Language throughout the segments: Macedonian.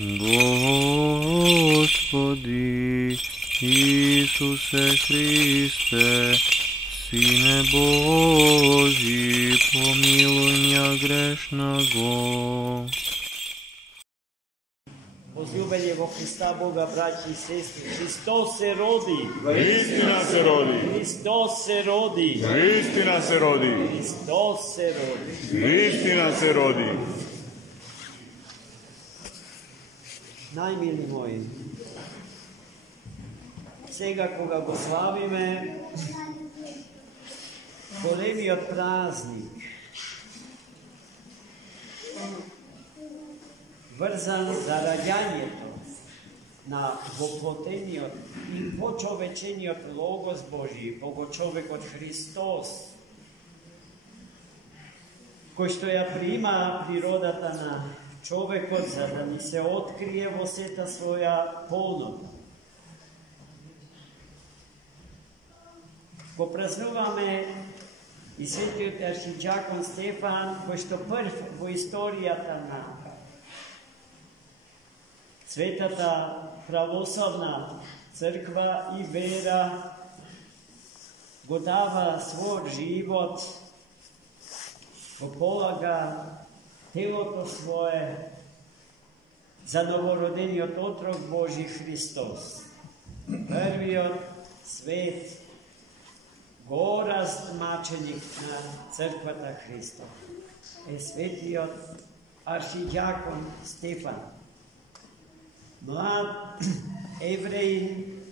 Господи Исусе Христе, Сине Божий, помилуй меня грешного. Возлюбени во Христа Бога, братья и сестры, Христос се роди! Истина се роди! Христос се роди! Истина се роди! Христос се роди! Истина се роди! Najmili moji, сега кога го славиме, големиот празник, врзан за раѓањето на воплотениот и почовечениот Логос Божи, Богочовекот Христос, кој што ја прима природата на човекот, за да ни се открие во сета своја полнота. Го празнуваме и светиот архидиакон Стефан, кој што прв во историјата на Светата православна црква и вера го дава својот живот, го полага телото свое за новородениот отрок Божи Христос. Првиот свет горазмаченик на црквата Христа е светиот архидиакон Стефан. Млад евреин,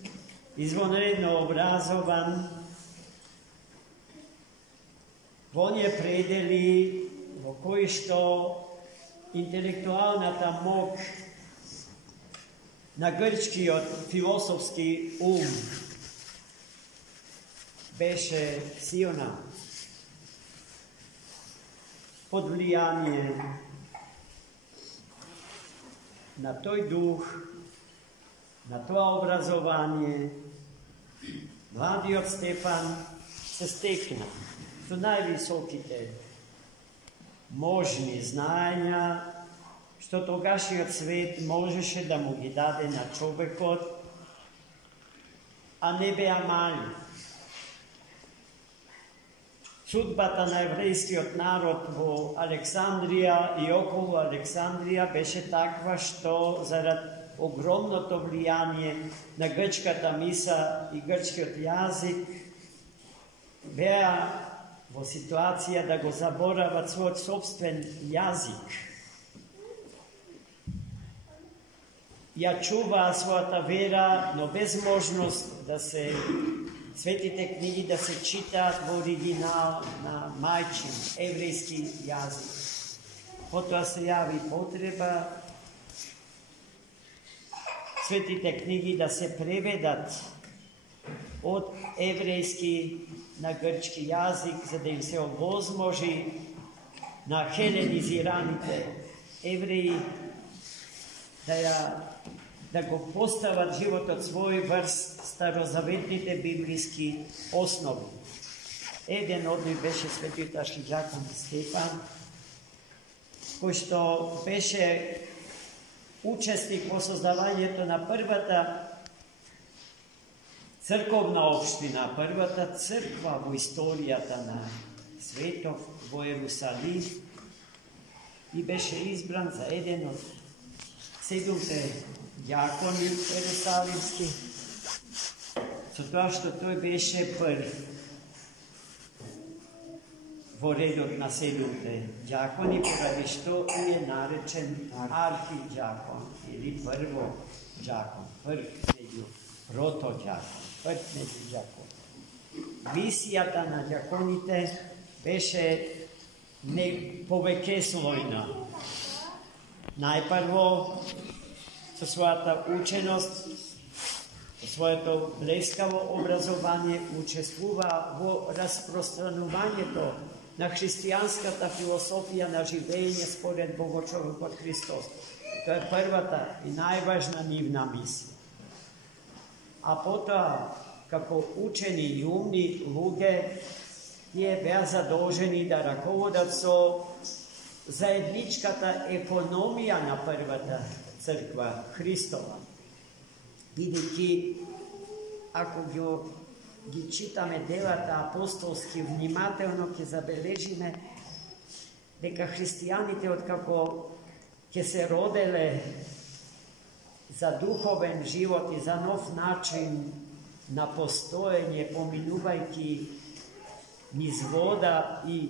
извонредно образован, во оние предели во кои што интелектуалната мок на грчкиот философски ум беше силна, под влијание на тој дух, на тоа образование, младиот Стефан се стекна со највисоките можни знаења што тогашниот свет можеше да му ги даде на човекот, а не беа мали. Судбата на еврејскиот народ во Александрија и околу Александрија беше таква што зарад огромното влијание на грчката миса и грчкиот јазик беа во ситуација да го заборават својот собствен јазик. Ја чуваа својата вера, но без можност да се светите книги да се читаат во оригинал на мајчин еврејски јазик. Потоа се јави потреба светите книги да се преведат од еврејски на грчки јазик, за да им се овозможи на хеленизираните евреи да го постават животот свој врз старозаветните библиски основи. Еден од нив беше светиот архидиакон Стефан, кој што беше учесник во создавањето на првата црковна општина, првата црква во историјата на светот во Ерусалим, и беше избран за еден од 7 ѓакони ерусалимски, со тоа што тој беше прв во редот на 7 ѓакони, поради што е наречен архидиакон или прво ѓакон, прв меѓу протоѓакон. Мисијата на ѓаконите беше не повеќеслојна. Најпрво, со својата ученост, со своето блескаво образование, учествува во распространувањето на христијанската философија на живење според Богочовекот Христос. Тоа е првата и најважна нивна мисија. А потоа, како учени и умни луѓе, тие беа задолжени да раководат со заедничката економија на првата црква Христова. Бидејќи, ако ги читаме делата апостолски внимателно, ќе забележиме дека христијаните откако ќе се роделе за духовен живот и за нов начин на постоење, поминувајќи низ вода и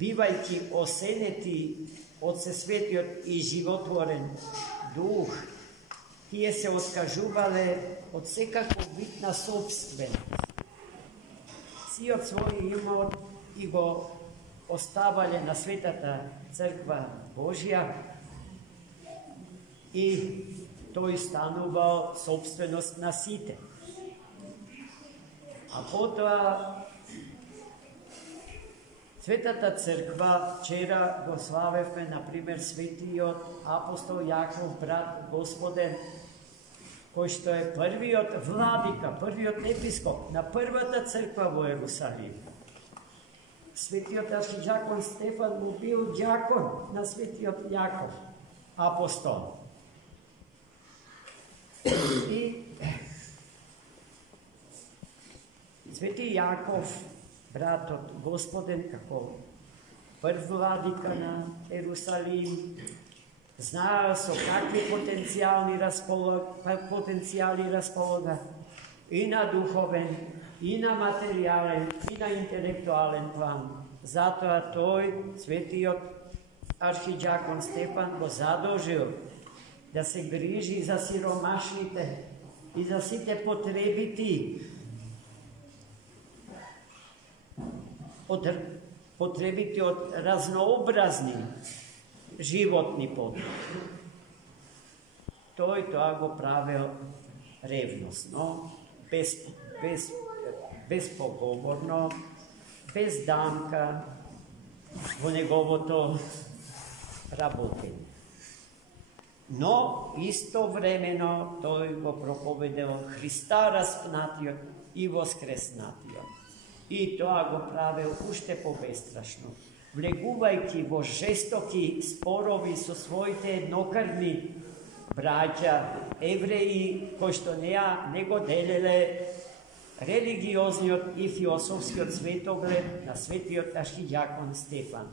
бивајќи осенети од Сесветиот и животворен дух, тие се откажувале од секаков вид на собственост. Сиот свој имот и го оставале на Светата Црква Божја и тој станувал собственост на сите. А потоа Светата Црква, вчера го славевме, например, светиот апостол Јаков, брат Господен, кој што е првиот владика, првиот епископ на првата црква во Ерусалим. Светиот архидјакон Стефан му бил ѓакон на светиот Јаков, апостол. И свети Јаков, братот Господен, како прв владика на Ерусалим, знаел со какви потенцијали располага и на духовен, и на материјален, и на интелектуален план. Затоа тој, светиот архидјакон Стефан, го задолжил да се грижи за сиромашните и за сите потребити, потребити од разнообразни животни потреби. Тој тоа го правил ревносно, безпоговорно, без дамка во неговото работење. Но истовремено тој го проповедал Христа распнатиот и воскреснатиот. И тоа го правил уште побестрашно, влегувајќи во жестоки спорови со своите еднокрвни браќа, евреи, кои што не го делеле религиозниот и философскиот светоглед на светиот архидјакон Стефан.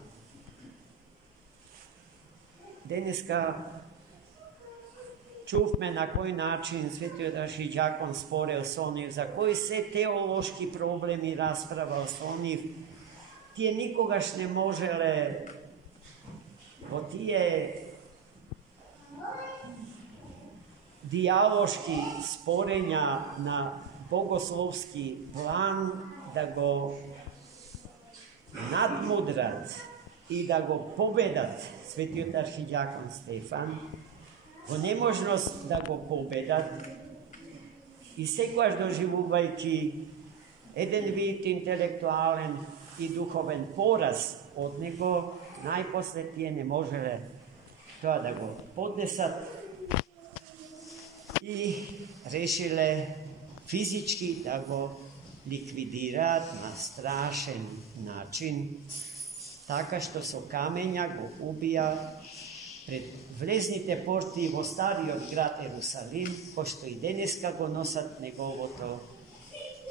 Денеска чувме на кој начин светиот архидјакон спорел со нив, за кои се теолошки проблеми расправал со нив. Тие никогаш не можеле во тие диалошки спорења на богословски план да го надмудрат и да го победат светиот архидјакон Стефан, во неможност да го победат и секојаш доживувајќи еден вид интелектуален и духовен пораз од него, најпосле тие не можеле тоа да го поднесат и решиле физички да го ликвидираат на страшен начин, така што со камења го убија пред влезните порти во стариот град Ерусалим, кој што и денеска го носат неговото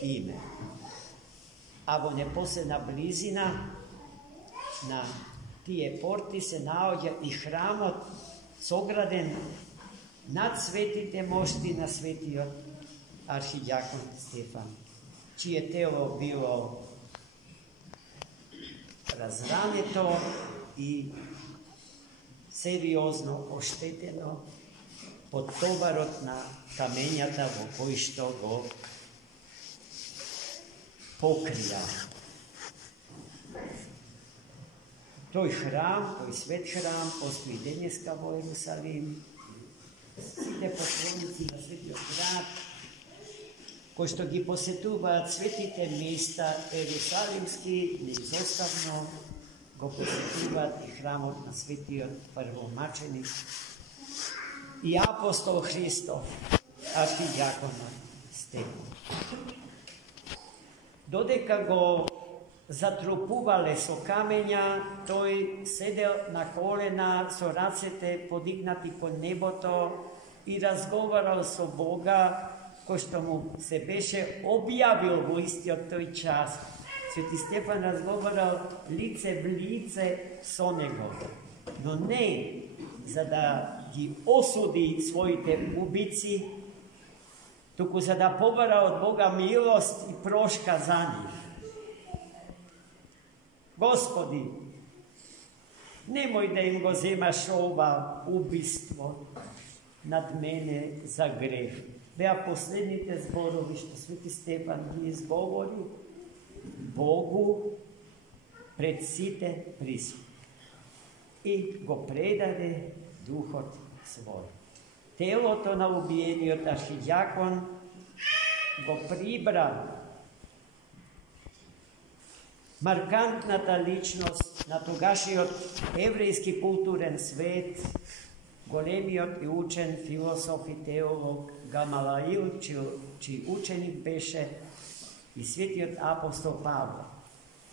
име. А во непосредна близина на тие порти се наоѓа и храмот сограден над светите мошти на светиот архидјакон Стефан, чие тело било разрането и сериозно оштетено под товарот на камењата во кои што го покрија. Тој храм, тој свет храм, постои денеска во Ерусалим. Сите поклоници на светиот град, кои што ги посетуваат светите места ерусалимски, неизоставно го посетуваат и храмот на светиот првомаченик и апостол Христов, архидјаконот Стефан. Додека го zatrupuvale so kamenja, той седел на колена со рацете подигнати по небото и разговарал со Бога, кој што му се беше објавил во истиот тој час. Свети Стефан разговарал лице в лице со него, но не за да ги осуди своите убици, туку за да побара од Бога милост и прошка за нив. Господи, немој да им го земаш ова убиство над мене за грех. Беа последните зборови што Свети Стефан ги изговори Богу пред сите присутни и го предаде духот свој. Телото на убиениот архидиакон го прибра маркантната личност на тогашиот еврејски културен свет, големиот и учен философ и теолог Гамалаил, чиј ученик беше и светиот апостол Павле.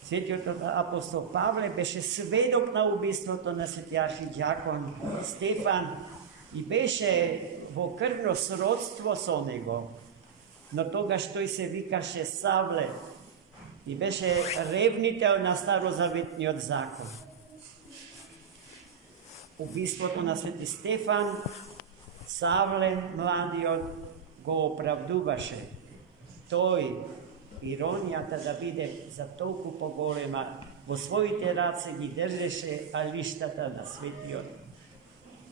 Светиот апостол Павле беше сведок на убиството на светиот архидиакон Стефан и беше во крвно сродство со него, но тогаш тој се викаше Савле и беше ревнител на старозаветниот закон. Убиството на свети Стефан Савле, младиот, го оправдуваше. Тој, иронијата да биде за толку поголема, во своите раце ги држеше алиштата на светиот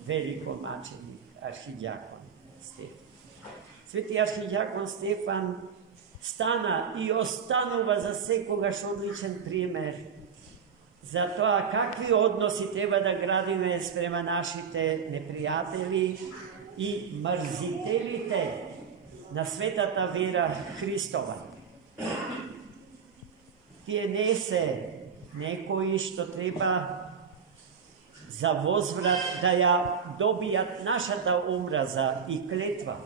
великомаченик архидиакон Стефан. Свети архидиакон Стефан стана и останува за секогаш одличен пример за тоа какви односи треба да градиме спрема нашите непријатели и мрзителите на светата вера Христова. Тие не се некои што треба за возврат да ја добијат нашата омраза и клетва,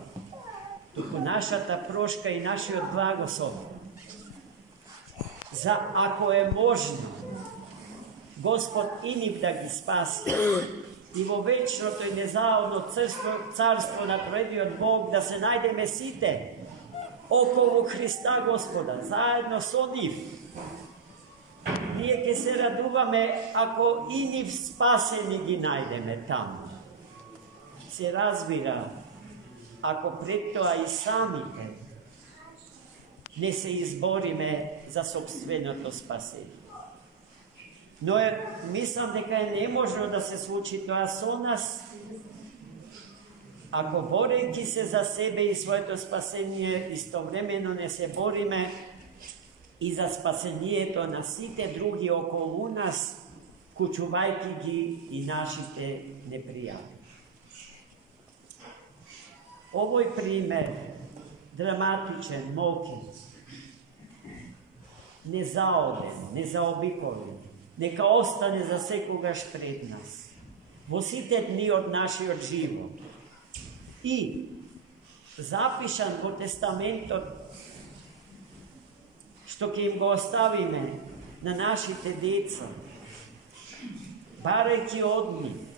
туку нашата прошка и нашиот благослов. За ако е можно Господ и нив да ги спаси и во вечното и незаодно царство на Троедниот Бог да се најдеме сите околу Христа Господа, заедно со нив. Ние ќе се радуваме ако и нив спасени ги најдеме таму. Се разбира, ако пред тоа и самите не се избориме за собственото спасение. Но мислам дека е неможно да се случи тоа со нас, ако борејќи се за себе и своето спасение, истовремено не се бориме и за спасението на сите други околу нас, кучувајќи ги и нашите непријатели. Овој пример, драматичен, моки, незаоден, незаобиколен, нека остане за секогаш пред нас, во сите дни од нашиот живот и запишан во тестаментот што ќе им го оставиме на нашите деца, барајќи од нив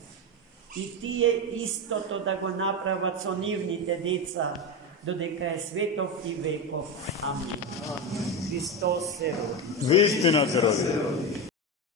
и тие истото да го направат со нивните деца, додека е светов и веков. Амин. Христос се роди. Вистина се роди.